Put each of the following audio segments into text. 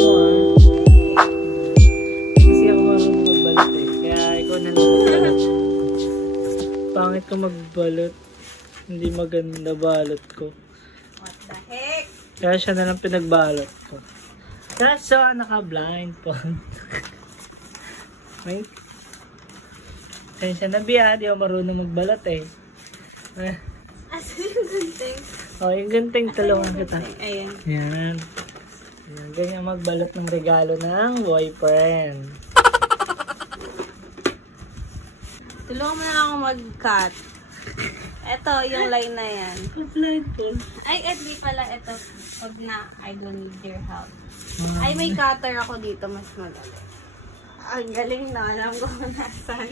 mo Kasi ako marunong magbalot eh. Kaya ikaw na lang magbalot. Pangit ko magbalot. Hindi maganda balot ko. What the heck? Kaya siya na lang pinagbalot ko. Kaso naka-blind po. Wait. Sensya na biya, di ako marunong magbalot eh. Asan yung gunting? Oh, yung gunting tulungan kita. Ayan. Yan. Yan. Ganyan magbalot ng regalo ng boyfriend. Tulungan mo na lang ako mag-cut. Ito, yung line na yan. Blind po. Ay, di pala ito. Pag na, I don't need your help. Ay, may cutter ako dito. Mas magaling. Ang galing na. Alam ko kung nasan.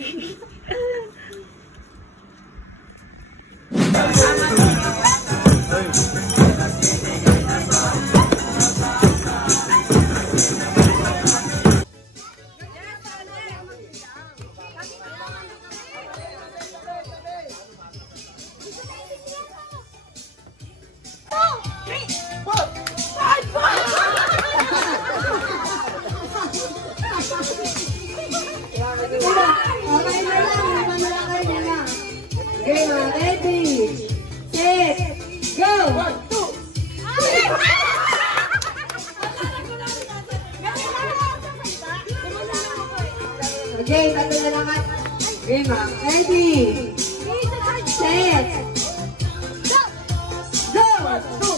Okay, ready, set, go! 1, 2! Okay, tatlo na lang at... Okay, ma'am. Ready, set, go! 2!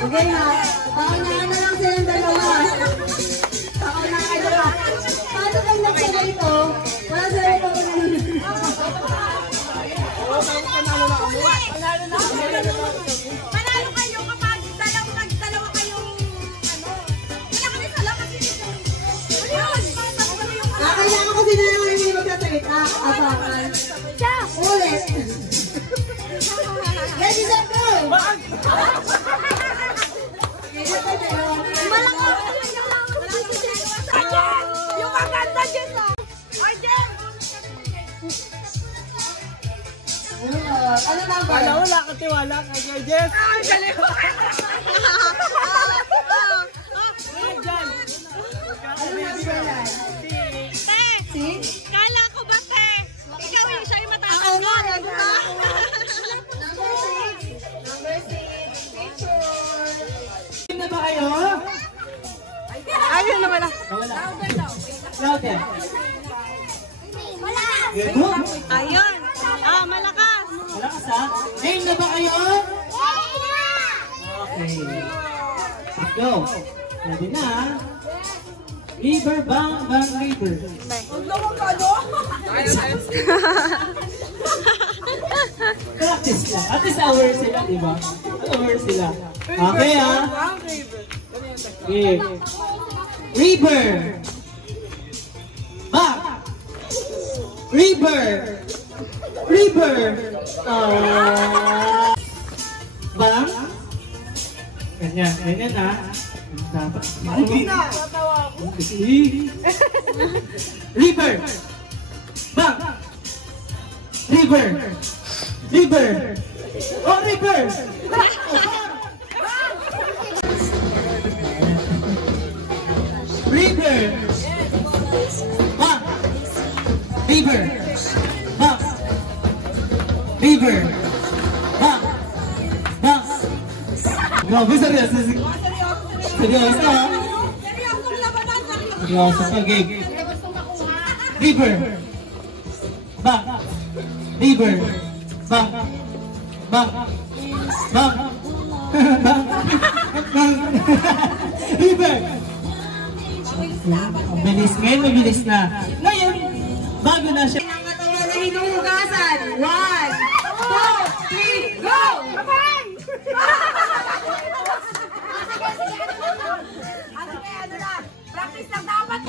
Okay, ma'am. Paunahan na lang silang dalawa. Paunahan na lang. Paano pag nagsala ito? Wala sila ito kung nalulunod. Panalo kayo kapag dalawa kayong wala kami sala kasi Kailangan ko din na naman yung magsasalita. Abangan. Ulit. Ready, set, go! yung maganda dyan Arjen! Ano number? Wala ka tiwala kay Jess. Ay, galing ko! Ano number yan? Te! Kala ko ba, te? Ikaw yung siya yung mataas Ako ko. nga, yan ba? Number 6. Number 6. Picture. Na ba kayo? Ayun naman na. Wala. Louder. Wala! Go. Ayun! Malakas! Malakas ha? Name na ba kayo? Okay. Let's go. Ready na. River, bang, bang, river. Huwag na huwag ano? Practice lang. At least aware sila, di ba? Aware sila. Okay ha? Okay. River. Bang. River. River. Bang. Ganyan. Ganyan ha. Dapat. Hindi na. River. Bang. River. River. Oh, river. River. Bang. River. Bang. River. Bang. Bang. Grabe, seryoso. Seryoso ha? Seryoso ka, gig. River. Bang. River. Bang. Bang. Bang. Bang. Bang. River. Ang bilis ngayon, mabilis na. Ngayon, bago na siya. Ang katawan na hinuhugasan. 1, 2, 3, go! Practice lang dapat.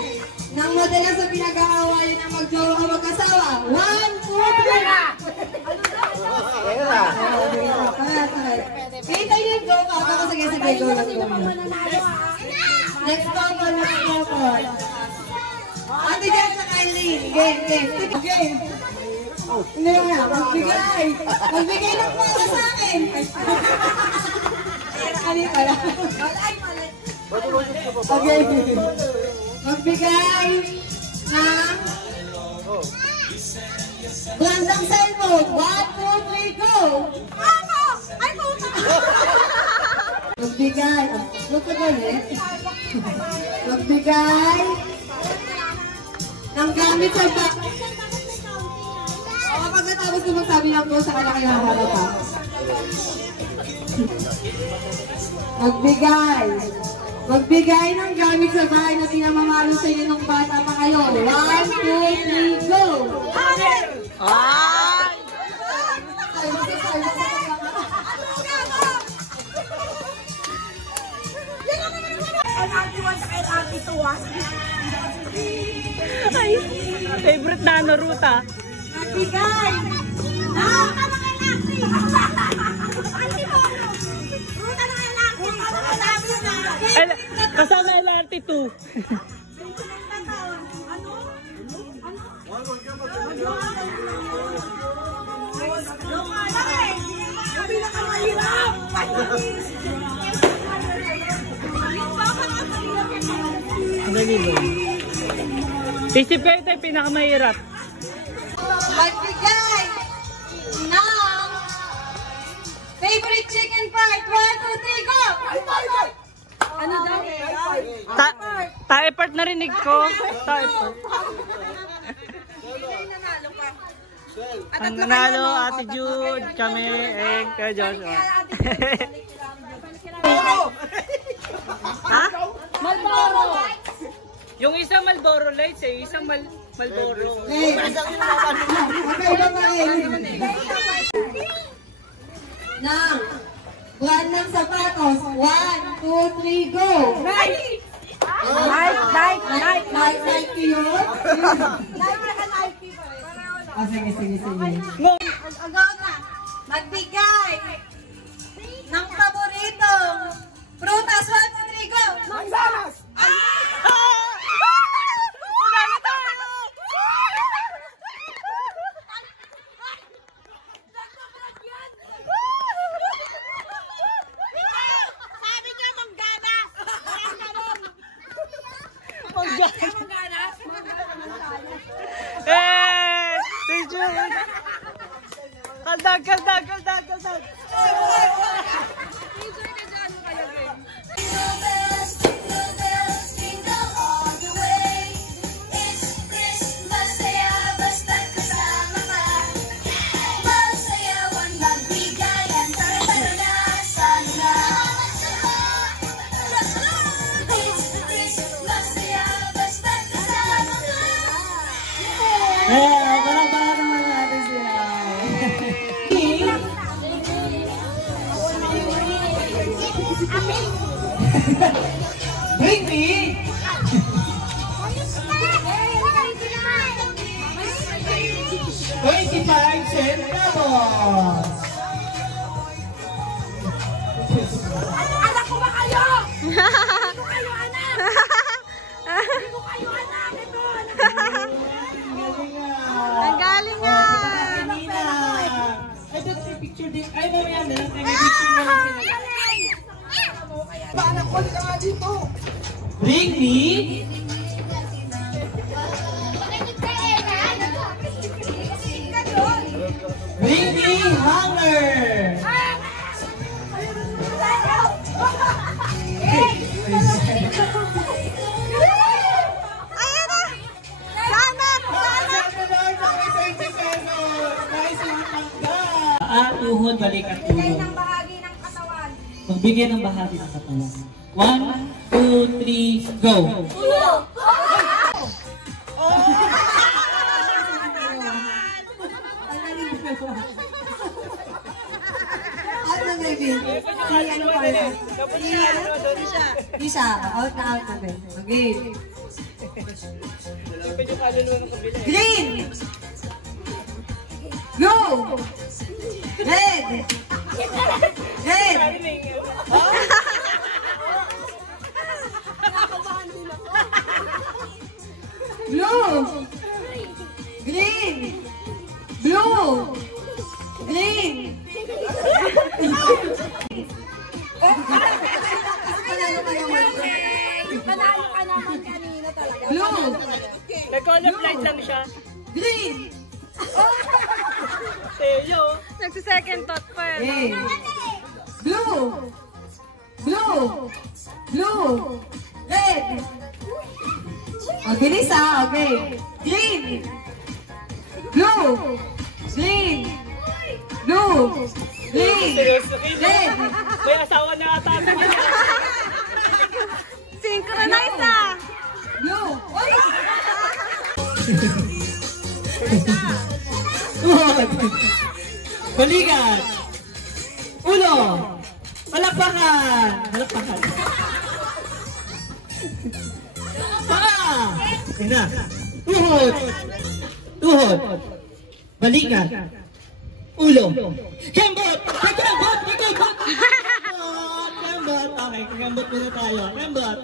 Nang madalas sa pinag-aawayan ng magjowa o mag-asawa. 1, 2, 3! Kita yun, go ka. Ako sige, go lang ko. Next couple, next couple. Ate Jess sa Kylie. Game. Hindi na, magbigay. Magbigay ng pera sa akin. Ano pala? Okay. Magbigay ng brandang cellphone. 1, 2, 3, go! Ay, puta! Magbigay. Luto galit. Magbigay ng gamit sa ba... O, pagkatapos ko magsabi ng po sa kanya kaya harap pa. Magbigay ng gamit sa bahay na pinamamalo sa inyo nung bata pa kayo. 1, 2, 3, go! Ay! Ay, favorite na ano, ruta. Magbigay! Kasama LRT2. Dali ba? Isip kayo tayo pinakamahirap. Magbigay ng favorite chicken part. 1, 2, 3, go! Ano daw? Tae-part narinig ko. Tae-part. Ang nanalo, Ate Jude, kami, kay Joshua. Ha? Malboro! Yung isang Marlboro Lights isang Marlboro. Magkaiba pa ng brand ng sapatos. 1, 2, 3, go! Nike yun? Sige. Agaw na. Magbigay ng paboritong prutas. 1, 2, 3, go! Mansanas! Kaldag! Bring me! 25 centavos! Anak ko ba kayo? Hindi ko kayo anak! Hindi ko kayo anak! Ito! Ang galing nga! Ay, doon si picture din. Ay, mamaya na lang. Picture na lang sila. Anak ko, hindi ka nga dito! Bring me! Bring me hanger! Tuhod, balik at Bigay tuhod. ng bahagi ng katawan. Magbigay ng bahagi sa katawan. 1, 2, 3, go! Ano, baby? Ano pala? Isa. Out na out na, baby. Okay. Green! Go! Red! Red! Blue! Green! Blue! Green! Panalo ka naman kanina talaga. Blue! Nag-colorblind lang siya. Green! Teo. Nagsi-second thought pa eh. Okay. Blue! Blue! Blue! Red! Oh, bilis ah. Okay. Green! Blue! Green! Blue! Green! Red! May asawa na ata. Synchronize na! Blue! Oy! Balikat. Ulo. Palakpakan. Palakpakan. Paa. Ina. Tuhod. Tuhod. Balikat. Ulo. Kembot. Kembot. Kembot. Kembot. Okay, kembot muna tayo. Kembot.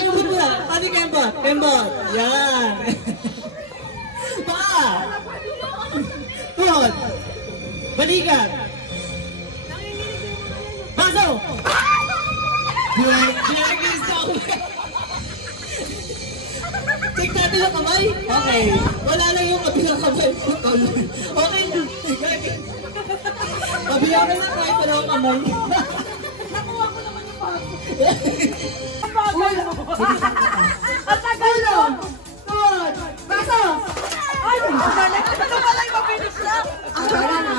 Kembot muna. Paano kembot? Kembot. Yan. Paa. Tuhod. Balikat. Baso. Check natin ang kamay. Okay. Wala lang yung kabilang kamay. Okay. Kabilang na tayo pero ang kamay. Nakuha ko naman yung bago. Ulo! Ang tagal Ulo! Tuhod! Baso! Ay! Ito pala yung mabilis lang. Akala na.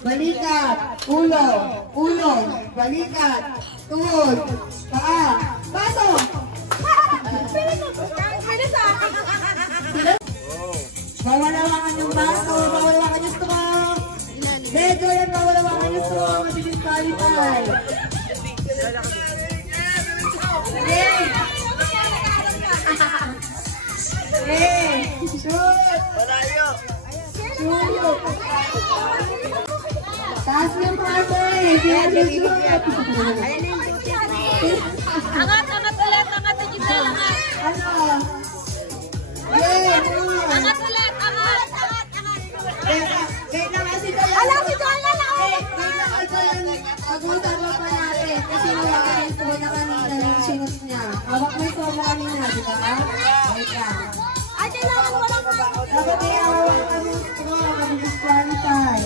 Balikat! Ulo! Ulo! Balikat! Tuhod! Paa! Baso! Bilis ah! Mawalawakan yung baso! Mawalawakan yung straw! Medyo yan! Mawalawakan yung straw! Mabilis palipay! Hey! Hey! Shoot! Shoot! Taas mo yung partner! Shoot! Angat ulit! Angat na Giselle! Angat! Ano? Yeah! Angat ulit! Angat! Kaya na kasi tayo. Ala, si Jola na! Kaya na kasi pag-usapan pa natin. Kasi wala ka rin po na kanina yung sinot niya. Hawak mo ito mo kanina, di ba? Wait lang. Ay, kailangan mo lang Dapat kaya hawak ka yung straw, mag-disqualify.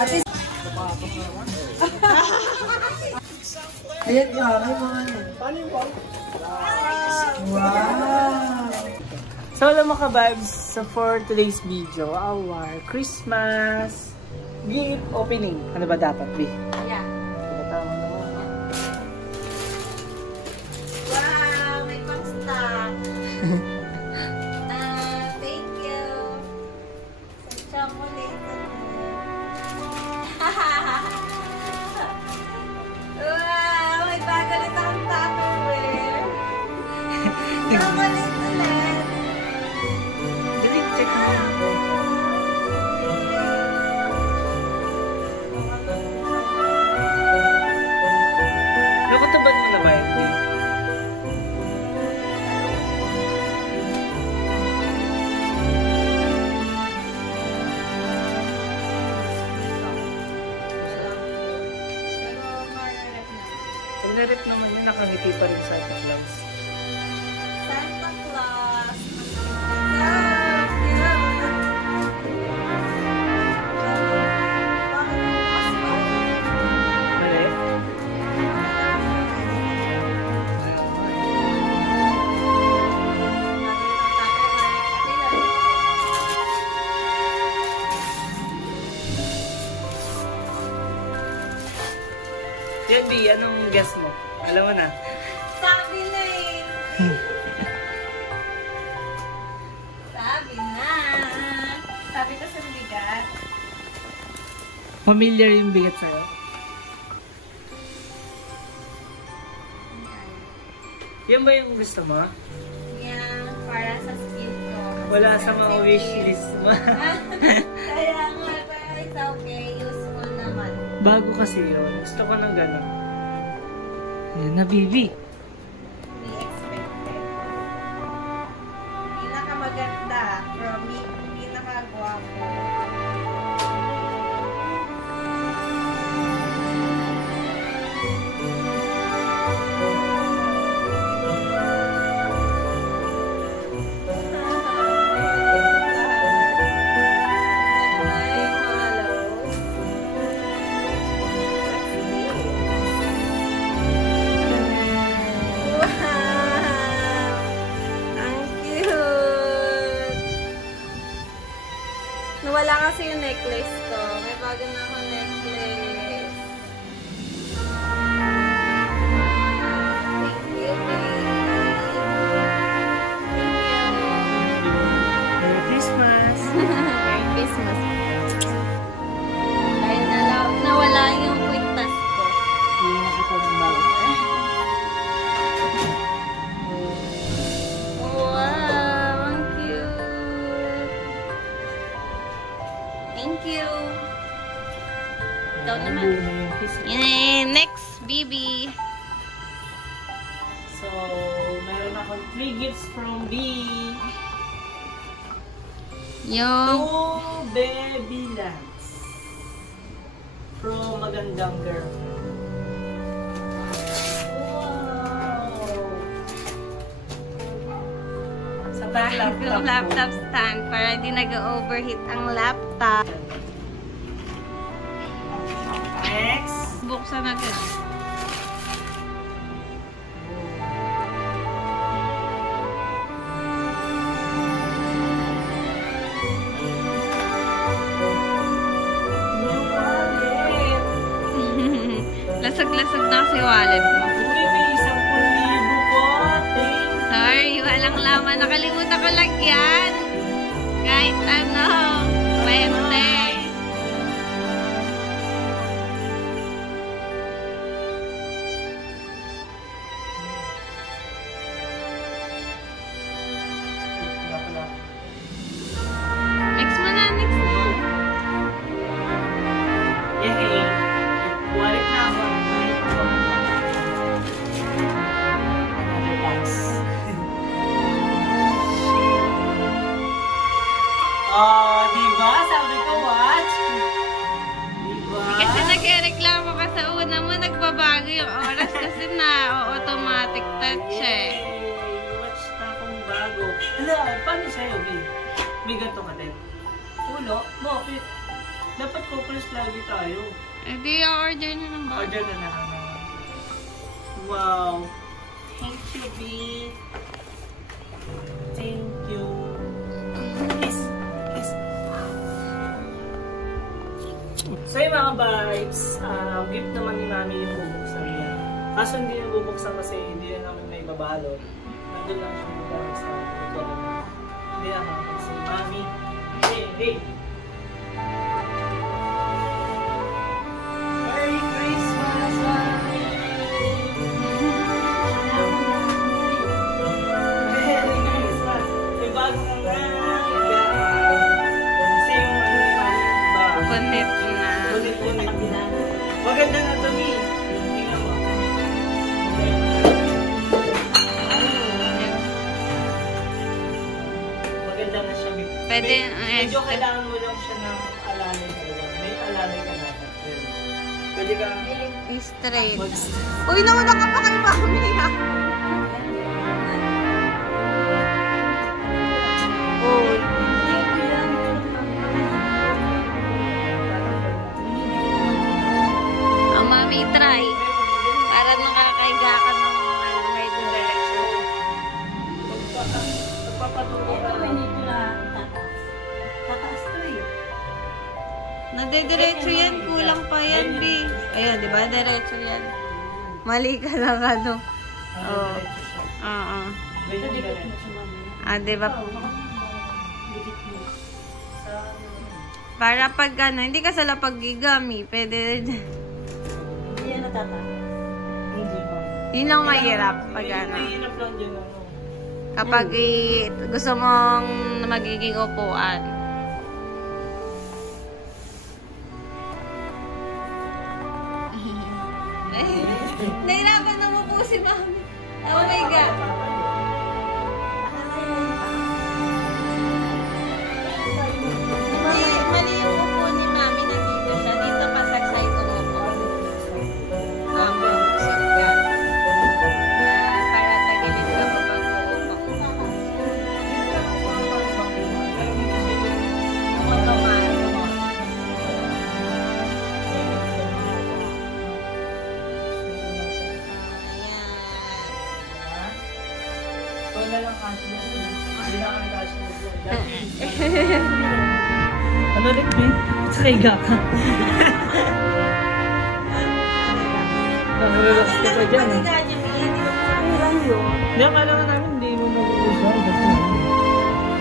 Ate, ayun ka, may mga wow! So alam mo ka vibes, so for today's video, our Christmas gift opening. Ano ba dapat, B? Yeah. Tama mo. Wow, may pang-stock. Thank you. Sa chocolate. Wow, may bago ulit akong Tupperware. Chocolate ulit. Dali, check mo. Nakutubad mo na ba yun, B? Pag narip naman yun, nakangiti pa rin sa Santa Claus. Santa Claus. Ulit? Yan, B, anong guess mo? Alam mo na. Sabi na eh. Sabi na. Sabi ko sa bigat. Familiar yung bigat sa'yo? Yan ba yung gusto mo? Yan, para sa skin ko. Wala sa mga wishlist mo. Kaya nga, pero it's okay. Useful naman. Bago kasi yun. Gusto ko ng gano'n. Yan na, Bibi. Be expected. pinakamaganda. From pinakagwapo. Nawala kasi yung necklace ko. May bago na ako necklace. Thank you, baby. Merry Christmas! Merry Christmas. Dahil nawala yung kwintas ko. Hindi nakapagbago. Wow, ang cute. Thank you. Ikaw naman. Next, baby. So, meron akong 3 gifts from B. Yung 2 baby lamps. From Magandang Girl. Wow! Sa yung laptop stand para di nag-overheat ang laptop. Next. Buksan agad. Lasag-lasag na kasi wallet mo. Uy, may 10,000 po. Sorry, walang laman. Nakalimutan ko lagyan. Kahit ano. 20. Next mo na, next mo. Yay! Wallet na ako. Another box. Oh, diba? Sabi ko, watch. Diba? Kasi nagreklamo ka sa una mo, nagbabago yung oras kasi na-automatic touch eh. Yay! Watch na akong bago. Hala, paano sa'yo, Bill? May ganito ka din. Ulo? Bakit? Dapat focus lagi tayo. Eh di, order na ng bago. Order na lang. Wow. Thank you, B. Thank you. Kiss. Kiss. So yung mga vibes, gift naman ni Mami yung bubuksan niya. Kaso hindi na bubuksan kasi hindi na namin may babalot. Nandun lang siya magdamag sa ito naman. Hindi na naman. So Mami, hey, hey. Merry Christmas, Mami! Merry Christmas! May bagong kasi yung ano ni Mami ba? Punit na. Punit-punit na. Maganda na ito, Mi. Tingnan mo. Maganda na siya, Mi. Pwede, Medyo kailangan mo lang siya ng alalay talaga. May alalay ka natin. Pwede kang straight. mag-straight. Uy, nauna ka pa kay Mami ha. Uy. Ang Mami try. Para nakakaiga ka ng may direction. Pagpapatuloy ka lang. Nade-diretso yan. Kulang pa yan, B. Ayan, di ba? Diretso yan. Mali ka lang, ano. Oo. Oo. Ah, di ba? Para pag ano, hindi ka sala paggigami. Pwede. Hindi yan natata. Hindi pa. Yun lang mahirap pag ano. Mahirap lang din ano. Kapag gusto mong magiging upuan. Nahirapan na mo po si Mami. Oh my God. Hindi na kami kasi ano rin, Ben? Sa kaiga ka. Nakalalas ka pa dyan. Hindi, akala ko namin hindi mo mag-uusap.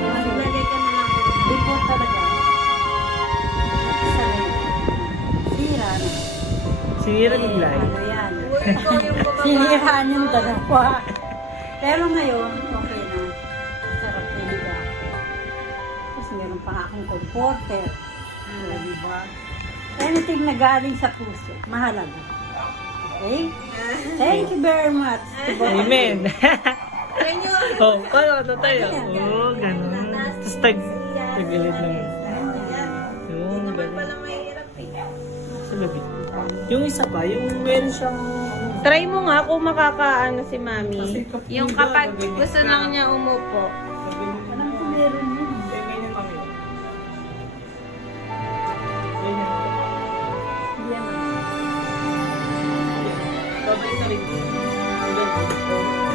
Maglagay ka na lang. Report talaga. Sira na. Sinira ni Glay. Ano yan? Siniraan yung dalawa. Pero ngayon, okay na. Sarap niliga. Tapos meron pa nga akong comforter. Diba? Anything na galing sa puso, mahalaga. Okay? Thank you very much. Amen. Oh, paano ka tayo? Oo, gano'n. Tapos tagilid naman. Yung gano'n. Sa labi. Yung isa pa, yung meron siyang... Try mo nga kung makakaano si Mami. Yung kapag gusto lang niya umupo. Alam ko meron yun. Ganyan kami. Yan. Sabi na rin.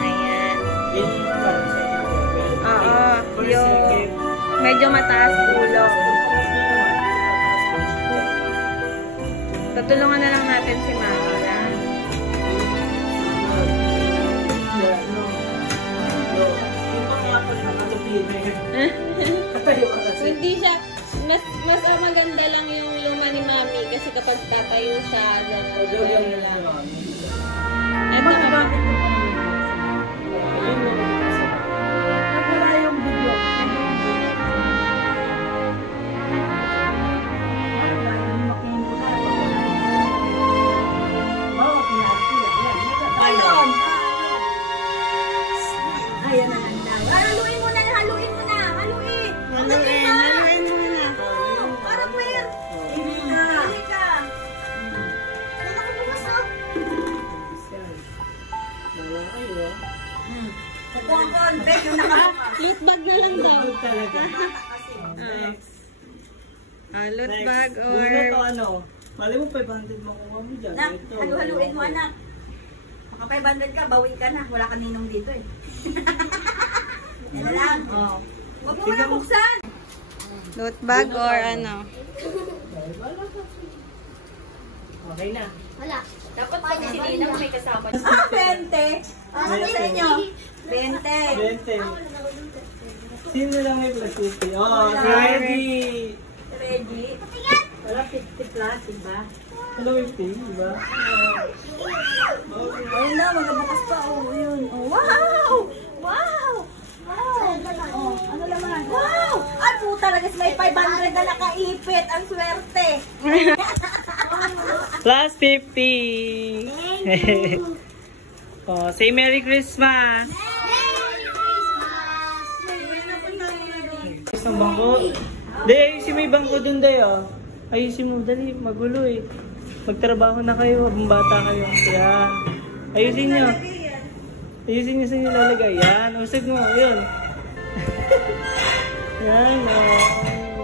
Ayan. Yan yung parang second. Oo. Yung medyo mataas ulo. Tutulungan na lang natin si Mami. Yan. Hindi siya, mas maganda lang yung luma ni Mami kasi kapag tatayo siya, gano'n lang. Ito kapag... Pag wala yung video, ayun! Ayan na lang daw. Haluin mo na, haluin mo na, haluin! Haluin muna. Oo, para puwer. Hindi ka. Nakabukas ako. Sa bongkon, bet yung nakabukas. Loot bag na lang daw. Talaga. Loot bag or... Una to ano, mali mo 500 makuha mo dyan. Nak, Ito. halu-haluin mo anak. Maka 500 ka, bawin ka na. Wala ka ninong dito eh. Yan na lang. Oh. Huwag mo na buksan. Loot bag or ano? Okay na. Wala. Dapat pag si Ninang may kasama. 20. Ano sa inyo? 20. 20. Sino lang may plus 50? Oh, ready! Ready? Wala 50 plus, diba? Hello, 50, diba? Ayun na, magabukas pa. Oh, yun. Oh, wow! Wow! Wow! Oh, ano naman? Wow! Ay, puta talaga may 500 na nakaipit. Ang swerte. Plus 50! Oh, say Merry Christmas! Isang bangko. Dali, ayusin mo yung bangko dun, Day, ayusin mo, dali, magulo eh. Magtrabaho na kayo, habang bata kayo. Yan. Ayusin nyo. Ayusin nyo sa inyo lalagay. Yan, usag mo, yun. Yan,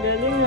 galing